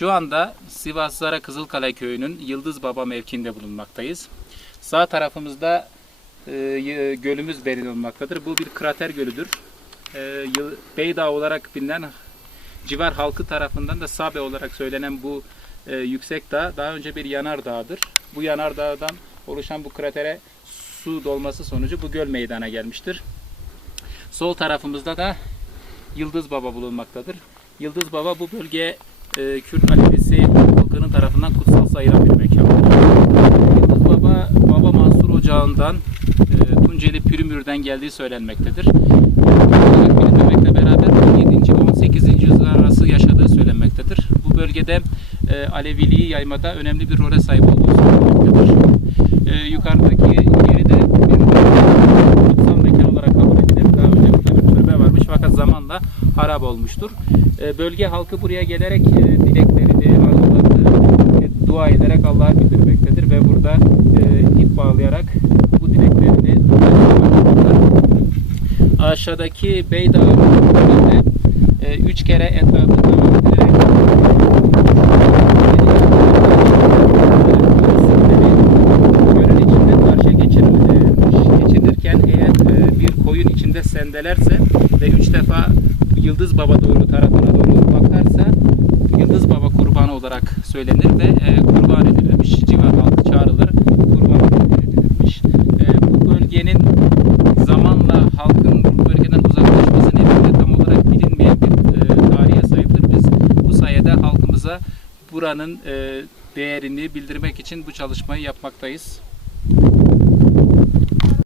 Şu anda Sivas Zara Kızılkale Köyü'nün Yıldız Baba mevkiinde bulunmaktayız. Sağ tarafımızda e, gölümüz bulunmaktadır. Bu bir krater gölüdür. E, Beydağ olarak bilinen civar halkı tarafından da Sabe olarak söylenen bu e, yüksek dağ daha önce bir yanardağdır. Bu yanardağdan oluşan bu kratere su dolması sonucu bu göl meydana gelmiştir. Sol tarafımızda da Yıldız Baba bulunmaktadır. Yıldız Baba bu bölgeye e, Kürt Alevisi halkının tarafından kutsal sayılan bir mekandır. Yıldız Baba, Baba Mansur Ocağı'ndan e, Tunceli Pürümür'den geldiği söylenmektedir. Olarak bilinmemekle beraber 17. 18. yüzyıl arası yaşadığı söylenmektedir. Bu bölgede e, Aleviliği yaymada önemli bir role sahip olduğu söylenmektedir. E, yukarıdaki yeri de bir kutsal mekan olarak kabul edilir. Daha önce burada bir türbe varmış fakat zamanla harap olmuştur. E, bölge halkı buraya gelerek e, dileklerini, arzularını e, dua ederek Allah'a bildirmektedir ve burada ip bağlayarak bu dileklerini aşağıdaki e, üç kere etrafı içinde sendelerse ve üç defa Yıldız Baba doğru tarafına doğru bakarsa Yıldız Baba kurbanı olarak söylenir ve e, kurban edilirmiş. Civar halkı çağrılır, kurban edilirmiş. E, bu bölgenin zamanla halkın bu bölgeden uzaklaşması nedeniyle tam olarak bilinmeyen bir e, tarihe sahiptir. Biz bu sayede halkımıza buranın e, değerini bildirmek için bu çalışmayı yapmaktayız.